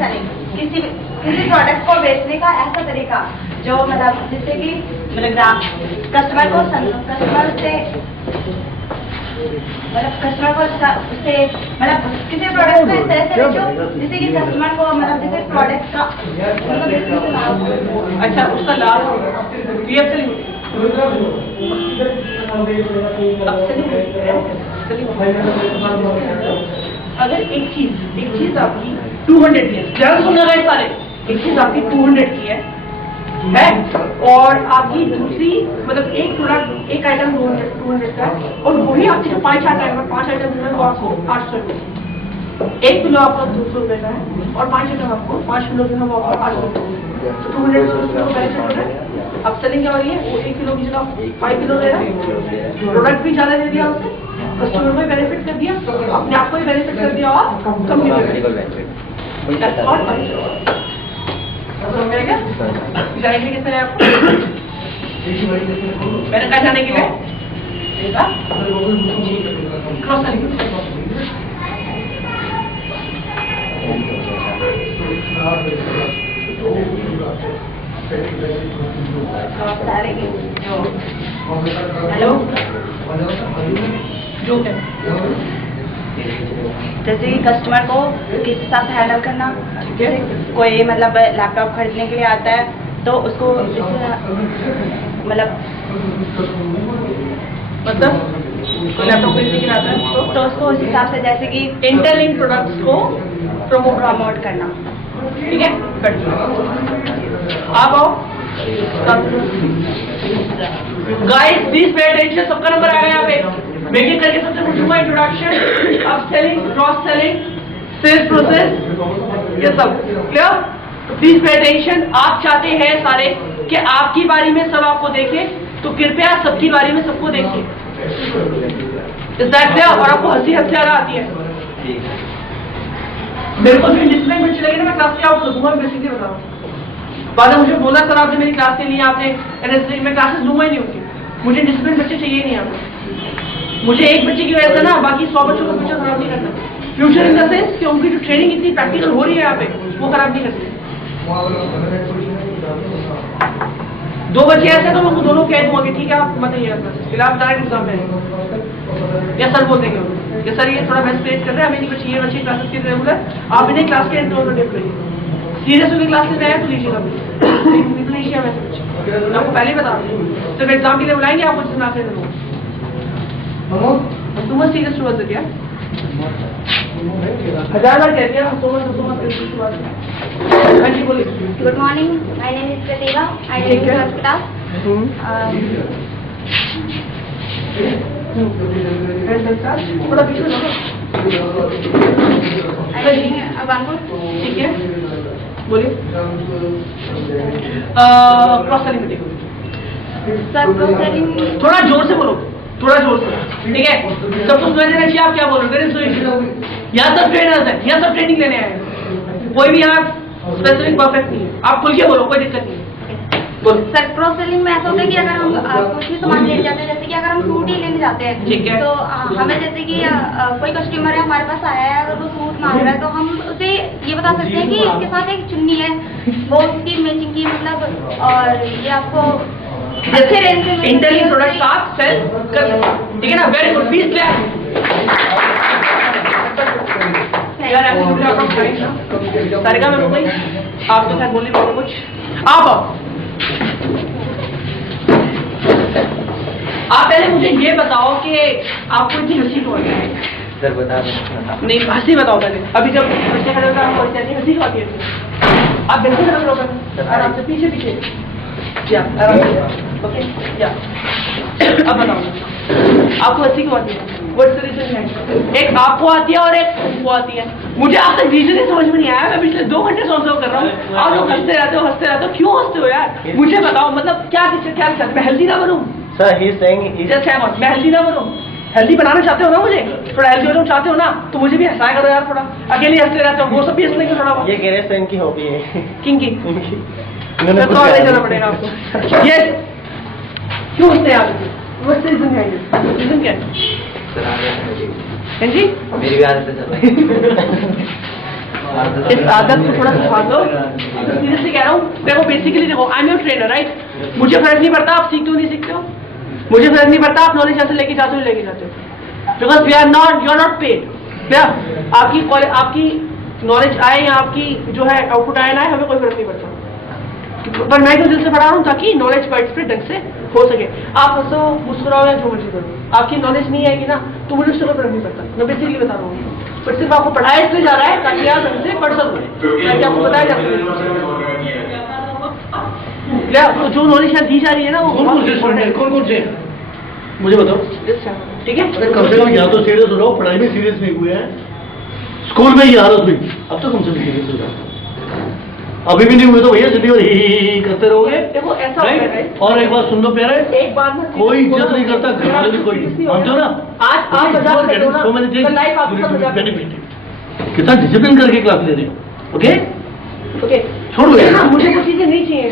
Selling, किसी product को बेचने का ऐसा तरीका जो मतलब जिससे कि मतलब कस्टमर को उससे मतलब किसी प्रोडक्ट को इस तरह से बेचो जिससे कि कस्टमर को मतलब जैसे प्रोडक्ट का अच्छा उसका लाभ अगर एक चीज आपकी 200 की है, ध्यान सुनना है सारे, एक चीज आपकी 200 की है और आपकी दूसरी मतलब एक प्रोडक्ट एक आइटम 200 का और वही आपके जो 5 आइटम है वो आपको 800 रुपये, 1 किलो आपका 200 रुपये का है और 5 आइटम आपको 5 किलो जो है वो आपको 800 रुपये, तो 200 बेनिफिट हो रहा है। अब सेलिंग क्या हो रही है, वो 1 किलो की जगह 5 किलो दे रहा है, प्रोडक्ट भी ज्यादा दे दिया उसने, कस्टमर को बेनिफिट कर दिया, अपने आप को भी बेनिफिट कर दिया और कंपनी को बेनिफिट। जाएंगे किस तरह आपको मैंने कहा जाने के लिए क्रॉस सेलिंग हेलो जो है जैसे कि कस्टमर को किस हिसाब से हैंडल करना, कोई मतलब लैपटॉप खरीदने के लिए आता है तो उसको मतलब लैपटॉप खरीदने के लिए आता है तो उसको उस हिसाब से जैसे कि इंटरलिंक प्रोडक्ट्स को प्रमोट करना। ठीक है, आप आओ गाइस, प्लीज पे अटेंशन, सबका नंबर आ गया यहाँ पे। मेकिंग करके सबसे पूछूंगा introduction, upselling, cross selling, sales process, ये सब क्लियर। Please pay attention. आप चाहते हैं सारे कि आपकी बारी में सब आपको देखें, तो कृपया सबकी बारी में सबको देखिए। Is that clear? और आपको हंसी आ आती है। मेरे को भी डिसिप्लिन में चलेगी ना, मैं क्लास के आउट कर दूंगा, बेसिकली बता रहा हूँ। बाद में मुझे बोला सर आपने मेरी क्लास के लिए आपने मैं क्लासेस लूंगा ही नहीं उनकी, मुझे डिसिप्लिन बच्चे चाहिए नहीं आपको। मुझे एक बच्चे की वजह से ना बाकी 100 बच्चों का फ्यूचर खराब नहीं करना। फ्यूचर इन द सेंस कि उनकी जो ट्रेनिंग इतनी प्रैक्टिकल हो रही है यहाँ पे वो खराब नहीं करती। 2 बच्चे ऐसे तो मैं उनको दोनों कह दूंगा कि ठीक है आप मत आइए फिलहाल डायरेक्ट एग्जाम पे, या सर बोल देंगे कि सर ये थोड़ा बेस्ट क्रिएट कर रहे हैं, हमें नहीं बच्चे ये बच्चे क्लासेस के रेगुलर, आप इन्हें क्लास के इंट्रोवर्ट रहिए, सीरियस होकर क्लास में आया तो लीजिएगा, लीजिए वैसे बच्चे। मैं आपको पहले ही बता दूँ, सिर्फ एग्जाम के लिए बुलाएंगे आपको जिसमें आते हैं too much serious towards it, 1000 बार कहते हैं सो मच शुरुआत। हाँ जी बोलिए। Good morning, my name is Pratibha, I am in first class. थोड़ा पीछे लो। ठीक है बोलिए। Cross selling meeting sir, cross selling थोड़ा जोर से बोलो, थोड़ा जोर से, ठीक है। सबको समझ लेना चाहिए आप क्या बोल रहे हो। यहाँ सब ट्रेनर्स हैं, यहाँ सब ट्रेनिंग लेने आए हैं, कोई भी यहाँ स्पेसिफिक परफेक्ट नहीं है, आप खुल के बोलो, कोई दिक्कत नहीं है। सर, क्रॉस सेलिंग में ऐसा होता है कि अगर हम कुछ भी सामान लेने जाते हैं, जैसे कि अगर हम सूट ही लेने जाते हैं, ठीक है, तो हमें जैसे कि कोई कस्टमर है हमारे पास आया है और वो सूट मांग रहा है, तो हम उसे ये बता सकते हैं कि इसके साथ एक चुन्नी है, वो उसकी मैचिंग की मतलब, और ये आपको अच्छे रेंज में इंटरलिंक प्रोडक्ट्स आप सेल कर सकते हैं, ठीक है ना। Very good, please clap. यार ऐसे सारिका में हो गई, आपके साथ बोली बोलो कुछ। आप पहले मुझे ये बताओ कि आपको इतनी हंसी क्यों आती है? सर बता दो। नहीं हंसी बताओ पहले। अभी जब बच्चे खड़े होकर आपको हंसी क्यों आती है? आप बिल्कुल खड़े होकर आराम से पीछे या आराम से, ओके या। अब बताओ आपको हंसी क्यों आती है? व्हाट्स द रीजन है? एक आपको आती है और एक वो आती है। मुझे आपसे रीजन ही समझ में नहीं आया। मैं पिछले 2 घंटे सोच कर रहा हूँ, आप लोग हंसते रहते हो, क्यों हंसते हो यार? मुझे बताओ, मतलब क्या मैं हेल्दी ना बनूं? सर ही सेइंग मैं हेल्दी ना बनूं? हेल्दी बनाना चाहते हो ना मुझे? थोड़ा हेल्दी होना चाहते हो ना, तो मुझे भी हंसाया करो यार थोड़ा। अकेले हंसते रहते हो, वो सब भी हंसने की थोड़ा। ये कह रहे हैं इनकी हॉबी है। किंग की तो ले जाना पड़ेगा आपको। ये क्यों हंसते हैं आप? रीजन क्या है? रीजन क्या है जी? मेरी भी आदत है। इस आदत को थोड़ा सुधार दो। सीरियसली कह रहा हूँ, देखो बेसिकली देखो, I am your trainer right. मुझे फर्क नहीं पड़ता आप सीखते हो नहीं सीखते हो, मुझे फर्क नहीं पड़ता आप नॉलेज ऐसे लेके जाते हो लेके जाते हो, because we are not, you are not paid. क्या आपकी नॉलेज आए या आपकी जो है आउटपुट आए ना आए, हमें कोई फर्क नहीं पड़ता, पर मैं क्यों दिल से पढ़ा रहा हूँ ताकि नॉलेज वाइड स्प्रेड ढंग से हो सके। आप हंसो मुस्कुराओ या जो मर्जी करो, आपकी नॉलेज नहीं आएगी ना तो मुझे उससे कोई फर्क नहीं पड़ता, मैं बेसिकली बता रहा हूँ। पर सिर्फ आपको पढ़ाया इसलिए जा रहा है ताकि आप ढंग से पढ़ सको, ताकि आपको बताया जा सके। क्या तो जो नॉलेज यहाँ दी जा रही है ना वो कौन से मुझे बताओ, ठीक है। कम से कम या तो सीरियस हो जाओ, पढ़ाई में सीरियस नहीं हुए हैं, स्कूल में ही हालत हुई, अब तो कम से कम सीरियस हो जाओ। अभी भी नहीं हुए तो भैया जिंदगी भर ही करते रहोगे। देखो ऐसा होता है। और एक बात सुन लो प्यारे, एक बात ना, कोई इज्जत नहीं करता घर वाले भी, कोई मानते हो ना। आज आप मजाक कर रहे हो ना, तो लाइफ आपके साथ मजाक कर रही बेनिफिट कितना डिसिप्लिन करके क्लास ले रहे हो। ओके ओके, छोड़ो ना मुझे कुछ चीजें नहीं चाहिए।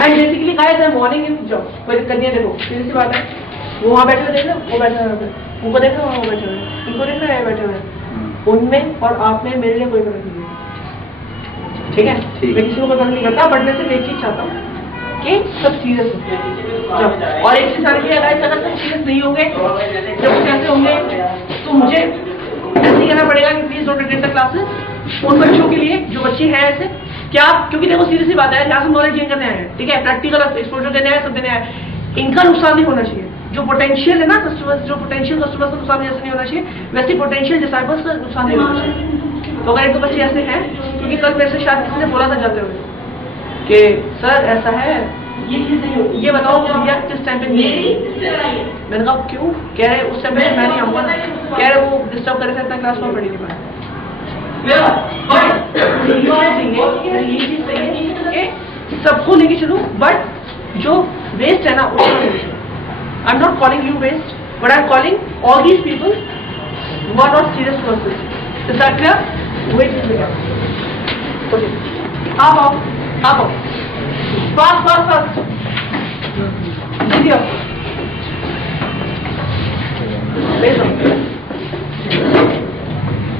And basically guys I am warning you, जाओ कोई दिक्कत नहीं है। देखो सीधी सी बात है, वो वहाँ बैठे हुए देख रहे हो, वो बैठे हुए, उनको देख रहे हो, वो बैठे हुए, उनको देख रहे हो, बैठे हुए, उनमें और आप में मेरे लिए कोई फर्क नहीं है, ठीक है। मैं किसी को पसंद नहीं करता, बट मैं सिर्फ एक चीज चाहता हूँ कि सब सीरियस हो। और एक चीज आगे अगर सब सीरियस नहीं होंगे, जब कैसे होंगे तो मुझे ऐसे कहना पड़ेगा कि please don't attend the classes उन बच्चों के लिए जो बच्चे हैं ऐसे। क्या, क्योंकि देखो सीरियस सी बात है, यहाँ से नॉलेज गेन करने आए हैं, ठीक है, प्रैक्टिकल एक्सपोजर देने आए, सब देने आए, इनका नुकसान नहीं होना चाहिए। जो पोटेंशियल है ना कस्टमर्स, जो पोटेंशियल कस्टमर्स का नुकसान जैसे नहीं होना चाहिए, वैसे पोटेंशियल डिसाइबल्स का नुकसान नहीं होना चाहिए। तो अगर एक दो बच्चे ऐसे हैं, क्योंकि कल मेरे से शायद किसी ने बोला था जाते हुए कि सर ऐसा है, ये चीज नहीं होगी, ये बताओ भैया किस टाइम पे नहीं। मैंने कहा क्यों, कह रहे उस टाइम पे मैं नहीं आऊंगा, कह रहे वो डिस्टर्ब करे सकता क्लास में, पढ़ी नहीं पाए। ये चीज सही है कि सबको लेके चलूं, बट जो वेस्ट है ना उसको लेके चलूं। I am not calling you waste, but I am calling all these people who are not serious towards this. Is that clear? Wait okay, आप आओ, आप आओ, फास्ट फास्ट फास्ट, जल्दी आओ।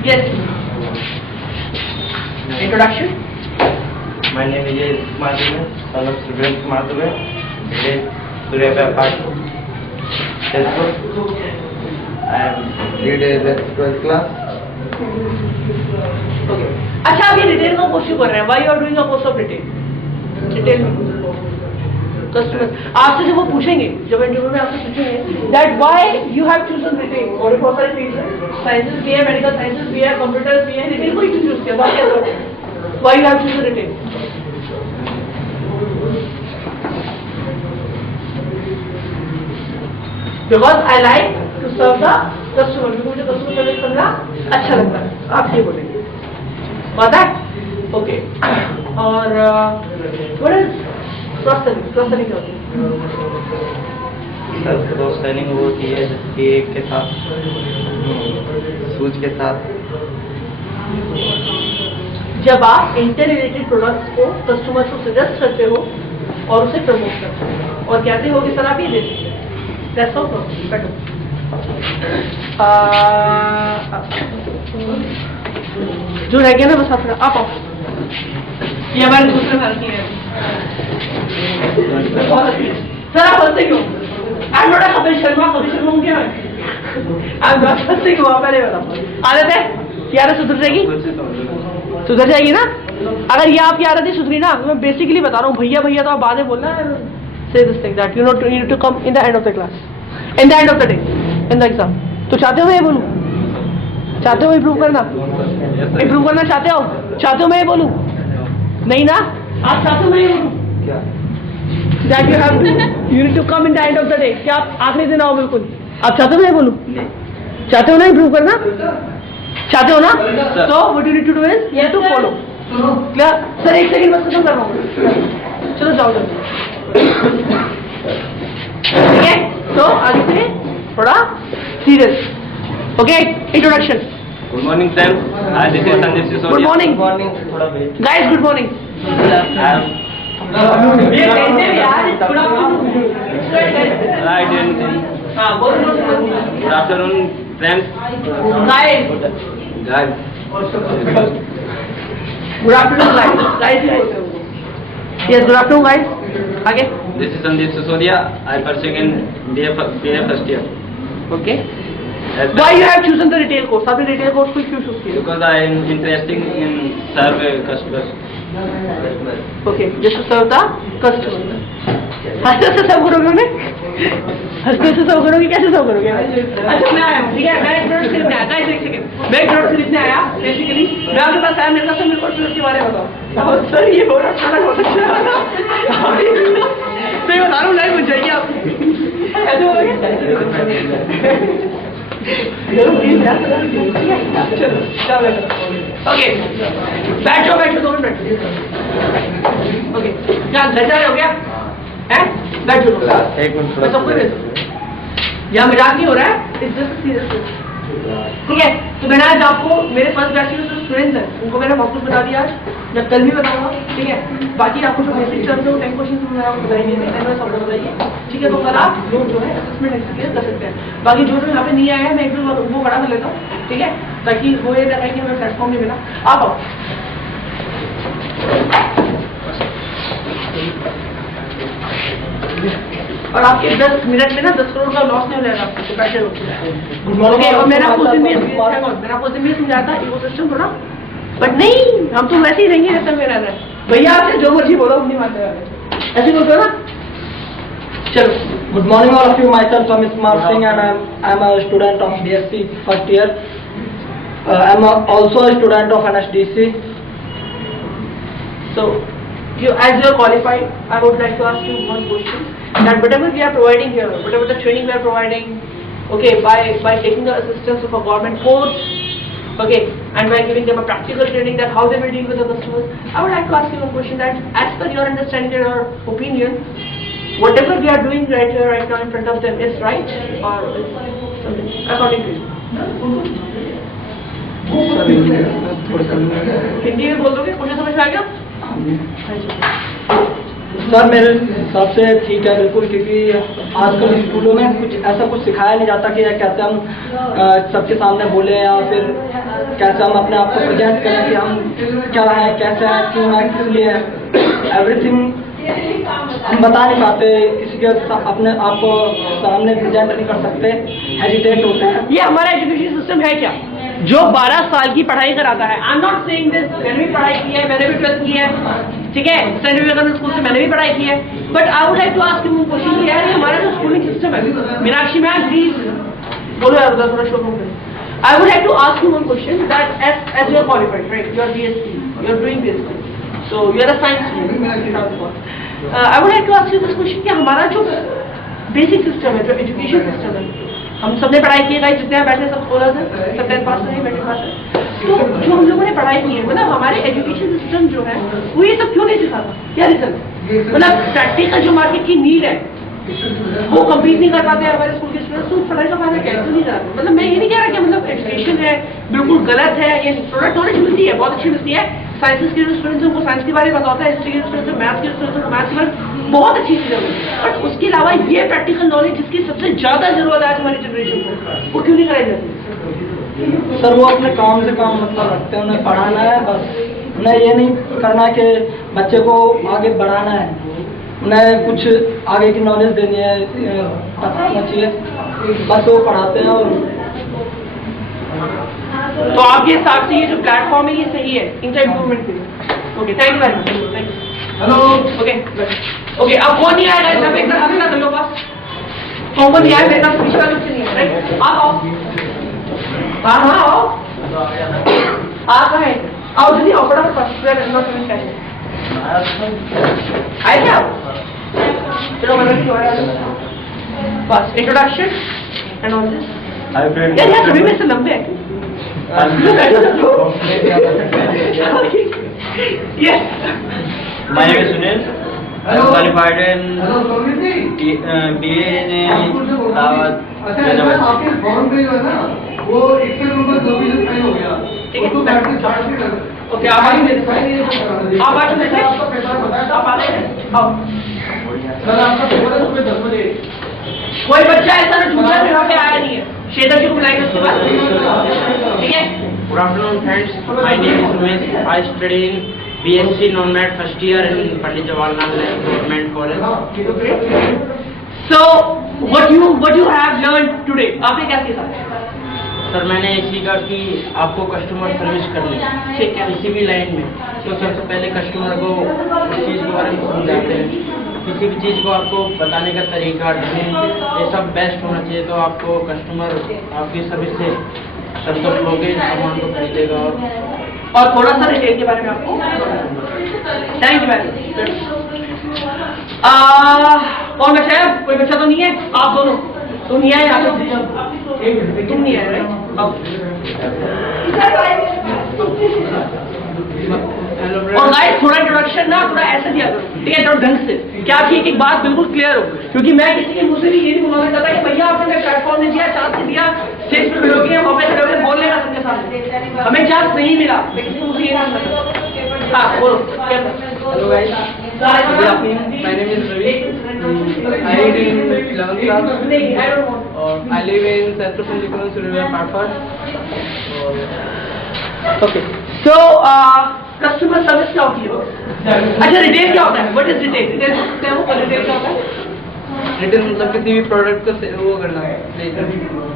Yes. Introduction. My name is Madhuve, son of Srivansh Madhuve, village Surya Park, Telpur. I am read in 12th class. Okay. अच्छा, अभी retail का course क्यों कर रहे हैं? Why you are doing a course of retail? Retail customer आपसे जब वो पूछेंगे, जब इंटरव्यू में आपसे पूछेंगे that why you have chosen retail, और बहुत सारे फील्ड साइंसेस भी है, मेडिकल साइंसेस भी है, कंप्यूटर्स भी है, रिटेल को ही क्यों चूज किया, why you have chosen retail? Because I like to serve the customer, क्योंकि मुझे कस्टमर सर्विस करना अच्छा लगता है। आप ये बोलेंगे बात है, ओके। और what is cross selling? Cross selling क्या होती है? सर क्रॉस सेलिंग वो होती है जिसकी एक के साथ सूज के साथ, जब आप इंटर रिलेटेड प्रोडक्ट्स को कस्टमर को सजेस्ट करते हो और उसे प्रमोट करते हो, और कहते हो कि सर आप ये दे सकते हैं, दैट्स ऑल बेटर। जो रह गया ना बस आप आओ, ये हमारे दूसरे साल की है। सर आप हंसते क्यों? आई am not a Kapil Sharma, Kapil Sharma हूँ क्या? आई एम नॉट हंसते क्यों? पहले बताओ, आदत है कि आदत सुधर जाएगी, सुधर जाएगी ना। अगर ये आपकी आदत ही सुधरी ना, तो मैं बेसिकली बता रहा हूँ, भैया भैया तो आप बाद में बोलना है, say this thing that you need to come in the end of the class, in the end of the day, in the exam. तो चाहते हो मैं ये बोलूँ? चाहते हो इम्प्रूव करना? इम्प्रूव करना चाहते हो? चाहते हो मैं ये बोलूँ? नहीं ना, आप चाहते हो मैं ये बोलूँ that you have to, you need to come in the end of the day? क्या आप आखिरी दिन आओ? बिल्कुल। आप चाहते हो मैं ये बोलूँ? चाहते हो ना इम्प्रूव करना? चाहते हो ना? तो what you need to do is you to follow. क्या सर, एक सेकंड बस खत्म कर रहा हूँ, चलो जाओ जल्दी, ठीक है? तो आगे से थोड़ा serious, okay. Introduction. Good morning sir, आज this is Sandeep Sisodia. Good morning थोड़ा wait guys, good morning. Good afternoon friends. Guys, guys good afternoon guys ही बोलते हो। Yes, good afternoon guys. आगे। This is Sandeep Sisodia. I pursuing in BA first year. Okay. Why you have chosen the retail course? आपने retail course को क्यों choose किया? Because I am interested in serve customers. Okay, just to serve the customer. हंसते से सब करोगे उन्हें? हंसते से सब करोगे, कैसे सब करोगे? अच्छा मैं आया हूँ, ठीक है? मैं एक मिनट खरीदने आया था, एक सेकंड। मैं एक मिनट खरीदने आया, बेसिकली मैं आपके पास आया, मेरे पास मेरे को के बारे में बताओ। सर ये बहुत अच्छा लगा, बहुत अच्छा लगा। मैं बता रहा हूँ, लाइव हो जाएगी आप। ऐसे बोलोगे? ओके, बैठो बैठो, 2 मिनट। ओके, क्या लजा हो गया? हैं? बैठो। एक मिनट मैं सबको दे दूँ। यहाँ मजाक नहीं हो रहा है, इट्स जस्ट सीरियस। ठीक है, तो मैंने आज आपको मेरे फर्स्ट बैच के जो स्टूडेंट्स हैं उनको मैंने बहुत कुछ बता दिया आज, मैं कल भी बताऊंगा। ठीक है, बाकी आपको जो बेसिक टर्म्स है वो 10 क्वेश्चन मैंने आपको बताएंगे, एनवाइस आपको बताइए। ठीक है, तो कल आप लोग जो है असेसमेंट एक्सपीरियंस कर सकते हैं। बाकी जो जो यहाँ पे नहीं आया है मैं एक बार वो बड़ा कर लेता हूँ, ठीक है, ताकि वो ये लगे कि हमें प्लेटफॉर्म नहीं मिला। आप आओ। और आपके 10 मिनट में ना 10 करोड़ का लॉस नहीं हो जाएगा आपको, तो बैठे रहो। Good morning. और मैंने आपको मैंने समझाया था इकोसिस्टम थोड़ा, बट नहीं, हम तो वैसे ही रहेंगे जैसे में रहना है। भैया आपसे जो मर्जी बोलो नहीं मानते वाले, ऐसे बोलते हो ना। चलो, Good morning all of you. Myself Amit Kumar Singh and I'm a student of BSc first year. I'm also a student of NSDC. so as you are qualified, I would like to ask you one question. That whatever we are providing here, whatever the training we are providing, okay, by taking the assistance of a government course, okay, and by giving them a practical training that how they will deal with the customers, I would like to ask you one question that as per your understanding or opinion, whatever we are doing right here, right now in front of them is right or is something according to you? Hindi में बोल दोगे, question समझ में आ गया? Sir मेरे हिसाब से ठीक है बिल्कुल, क्योंकि आजकल स्कूलों में कुछ ऐसा कुछ सिखाया नहीं जाता कि कैसे हम सबके सामने बोले या फिर कैसे हम अपने आप को प्रेजेंट करें कि हम क्या है, कैसे हैं, क्यों है, किस लिए है। एवरीथिंग हम बता नहीं पाते, किसी के अपने आप को सामने प्रेजेंट नहीं कर सकते, हेजिटेट होते हैं। ये हमारा एजुकेशन सिस्टम है क्या, जो 12 साल की पढ़ाई कराता है? आई एम नॉट सेइंग दिस, मैंने भी पढ़ाई की है, मैंने भी 12th की है, ठीक है, सेंट विवेकानंद स्कूल से मैंने भी पढ़ाई की है, but I would like to ask you question कि यार ये हमारा जो स्कूलिंग सिस्टम है, मीनाक्षी मैम प्लीज बोलो यार, थोड़ा शो करो। I would like to ask you one question that as you are qualified, right, you are BSc, you are doing BSc, so you are a science student. I would like to ask you this question कि हमारा जो basic system है, जो education system है, हम सबने पढ़ाई की है, जितने बैठे सब स्कॉलर्स हैं, सब 10th पास नहीं, बैठे पास है, तो जो हम लोगों ने पढ़ाई की है, मतलब हमारे एजुकेशन सिस्टम जो है वो ये सब क्यों नहीं सिखाता? क्या रीजन? मतलब प्रैक्टिकल जो मार्केट की नीड है वो कम्पीट नहीं कर पाते हमारे स्कूल के स्टूडेंट्स, तो पढ़ाई का फायदा कैसे नहीं जाता? मतलब मैं ये नहीं कह रहा कि मतलब एजुकेशन है बिल्कुल गलत है, ये प्रोडक्ट नॉलेज मिलती है, बहुत अच्छी मिलती है, साइंसेस के जो स्टूडेंट्स हैं उनको साइंस के बारे में पता होता है, हिस्ट्री के स्टूडेंट्स हैं, मैथ्स के स्टूडेंट्स हैं, मैथ्स के बारे में बहुत अच्छी चीज़ें होती है, बट उसके अलावा ये प्रैक्टिकल नॉलेज जिसकी सबसे ज़्यादा जरूरत है आज हमारी जनरेशन को, वो क्यों नहीं कराई जाती? सर वो अपने काम से काम मतलब रखते हैं, उन्हें पढ़ाना है बस, उन्हें ये नहीं करना कि बच्चे को आगे बढ़ाना है, उन्हें कुछ आगे की नॉलेज देनी है, पता होना चाहिए, बस वो पढ़ाते हैं। और तो आपके हिसाब से ये जो प्लेटफॉर्म है ये सही है इनका इम्प्रूवमेंट के लिए? Okay, thank you very much. Hello, okay okay, अब कौन नहीं आया गाइस? अब एक तरह से हम लोग पास कौन नहीं आया? मेरे पास पिछला कुछ नहीं है, राइट? आप आओ, हाँ हाँ आओ, आप कहाँ हैं? आओ जल्दी आओ, फटाफट फर्स्ट नॉट इवन कैसे आए क्या? चलो मतलब बस इंट्रोडक्शन एंड ऑल दिस। यार यार सभी में से लंबे हैं। Yes. My name is Sunil. I am qualified in BA in Dawat University. वो 1 नंबर 2 साइन हो गया, ठीक है, तो बैठ के चार्ज भी कर। ओके, आप आइए, आप आ चुके हैं, आप आ गए, आओ। सर आपका पेपर है सुबह 10 बजे। कोई बच्चा ऐसा ना जूनियर में यहाँ पे आया नहीं है, शेखर जी को बुलाएंगे उसके बाद, ठीक है? Good afternoon, friends. My name is Umesh. I study in BSc Non-Med first year in Pandit Jawaharlal Nehru Government College. Okay. So what you have learned today? आपने क्या सीखा? सर मैंने ये सीखा कि आपको कस्टमर सर्विस करनी है, ठीक है। किसी भी लाइन में। तो सबसे पहले कस्टमर को उस चीज़ के बारे में समझाते हैं, किसी भी चीज़ को आपको बताने का तरीका, डिज़ाइन, ये सब बेस्ट होना चाहिए। तो आपको कस्टमर आपकी सर्विस से संतुष्ट होकर सामान को खरीदेगा। और थोड़ा सा रिटेल के बारे में आपको। Thank you ma'am. कौन बचा है? कोई बच्चा तो नहीं है? आप दोनों तुम नहीं आए? तुम नहीं आए राइट? और गाइस थोड़ा इंट्रोडक्शन ना थोड़ा ऐसा दिया करो, ठीक है, थोड़ा ढंग से, क्या आपकी एक बात बिल्कुल क्लियर हो। क्योंकि मैं किसी के मुंह से भी ये नहीं बुलाना चाहता कि भैया आपने प्लेटफॉर्म नहीं दिया, चांस नहीं दिया, स्टेज पे खड़े वहाँ पे खड़े होकर बोलने का सबके सामने, हमें चांस नहीं मिला। मैं किसी के मुंह से ये नहीं बोलता। हाँ बोलो। Hello guys, good afternoon, my name is Ravi, I read in 11th class और I live in central Sanjeevan Surendra पाठपाठ। ओके, सो कस्टमर सर्विस क्या होती है? अच्छा रिटेल क्या होता है? What is retail? रिटेल क्या होता है? रिटेल मतलब किसी भी प्रोडक्ट को वो करना है,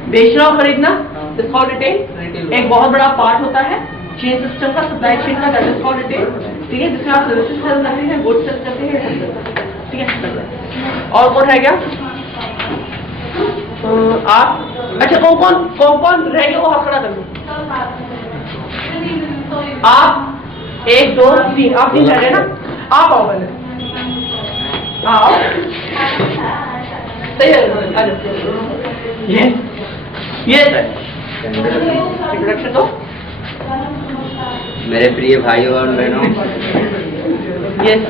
बेचना और खरीदना, इज कॉल्ड रिटेल। रिटेल एक बहुत बड़ा पार्ट होता है चेन सिस्टम का, सप्लाई चेन का, दैट इज कॉल्ड रिटेल। ठीक है, जिसमें आप सर्विसेज सेल करते हैं, गुड्स सेल करते हैं, ठीक है। और कौन रह गया? आप अच्छा कौन रह गया? वो हाथ खड़ा कर लो। आप 1 2 3, आप 3 रह गए ना? आप आओ पहले, आओ, सही है, आ जाओ। ये इंट्रोडक्शन दो। मेरे प्रिय भाइयों और बहनों, यस,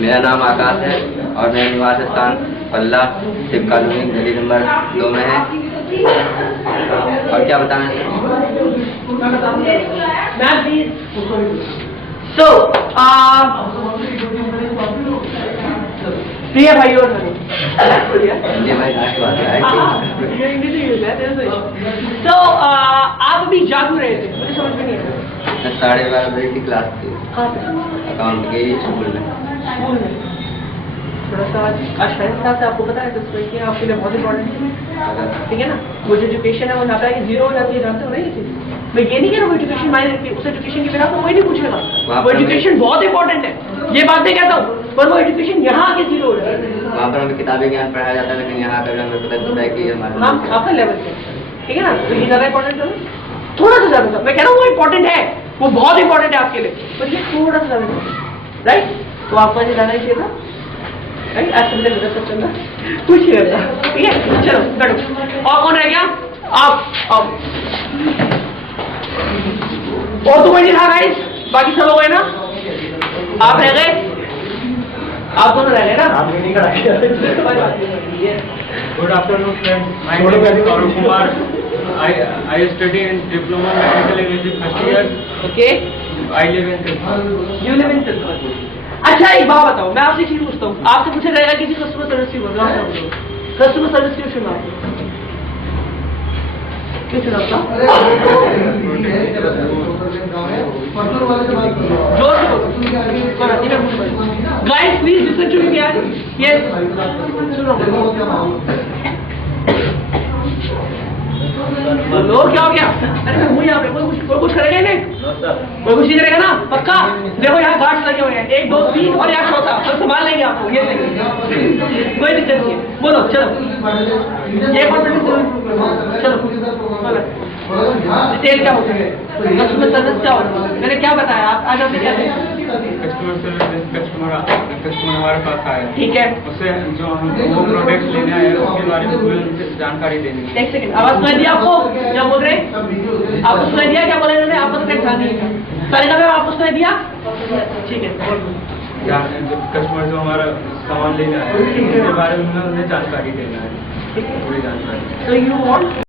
मेरा नाम आकाश है और मेरा निवास स्थान पल्ला शिव कॉलोनी गली नंबर 2 में है। और क्या बताना है? Ma'am please. सो प्रिय भाइयों और बहनों, ये भाई लास्ट बात है। तो आप अभी जाग रहे थे, मुझे समझ में नहीं आया। 12:30 बजे की क्लास थी कहाँ पे? अकाउंट के स्कूल में। स्कूल में। थोड़ा सा आज फ्रेंड्स क्लास है, आपको पता है तो कि आपके लिए बहुत इंपॉर्टेंट है, ठीक है ना? वो जो एजुकेशन है वो यहाँ पे आके 0 हो जाती है, जानते हो ना ये चीज़? मैं ये नहीं कह रहा हूँ एजुकेशन मायने रखती है, उस एजुकेशन के बिना तो कोई नहीं पूछेगा। वो एजुकेशन बहुत इंपॉर्टेंट है, ये बात मैं कहता हूँ, पर वो एजुकेशन यहाँ आके 0 हो जाती है। वहाँ पर हमें किताबी ज्ञान पढ़ाया जाता है, लेकिन यहाँ पर हमें पता चलता है कि हमारा हाँ, आपका लेवल है, ठीक है ना? तो ये ज़्यादा इंपॉर्टेंट है, थोड़ा सा ज़्यादा। मैं कह रहा हूँ वो इंपॉर्टेंट है, वो बहुत इंपॉर्टेंट है आपके लिए, पर ये थोड़ा सा ज़्यादा, राइट? तो आपको ऐसे जाना ही चाहिए था, राइट? आज से मुझे नजर सब चलना कुछ नहीं रहता, ठीक है? चलो बैठो। और कौन रह गया? आप आओ। और तो कोई नहीं था गाइस, बाकी सब हो गए ना? आप रह गए, आप दोनों रह गए ना? Good afternoon, friends. My name is Saurabh Kumar. I study in Diploma Mechanical Engineering first year. Okay, I live in Tilburg. You live in Tilak. अच्छा एक बात बताओ, मैं आपसे एक चीज पूछता हूँ, आपसे पूछा जाएगा किसी कस्टमर सर्विस की बोल रहा हूँ, कस्टमर सर्विस क्यों चुना? क्यों चुना था? जोर से बोलो। Guys please listen to me यार। यस, सुनो बोलो, क्या हो गया? अरे मैं हूँ यहाँ पे, कोई कुछ करेगा नहीं? कोई कुछ नहीं करेगा ना? पक्का? देखो यहाँ गार्ड्स लगे हुए हैं, 1 2 3 और यहाँ चौथा, सब संभाल लेंगे आपको, ये लेंगे, कोई दिक्कत नहीं है। बोलो चलो, ये कॉन्फिडेंस, चलो डिटेल क्या होता है, कस्टमर सर्विस क्या होता है, मैंने क्या बताया, आप आज आपने क्या देखा? कस्टमर सर्विस, कस्टमर हमारे पास आया, ठीक है, उससे जो हम वो प्रोडक्ट लेने आए हैं उसके बारे में पूरी जानकारी देनी है। एक सेकंड, आवाज सुनाई दिया आपको क्या बोल रहे हैं? आपको सुनाई दिया क्या बोल रहे हैं? आपको तो क्या ध्यान नहीं है, सारे का आपको सुनाई दिया? ठीक है, कस्टमर जो हमारा सामान लेने आया है उसके बारे में हमें जानकारी देना है, पूरी जानकारी। So you want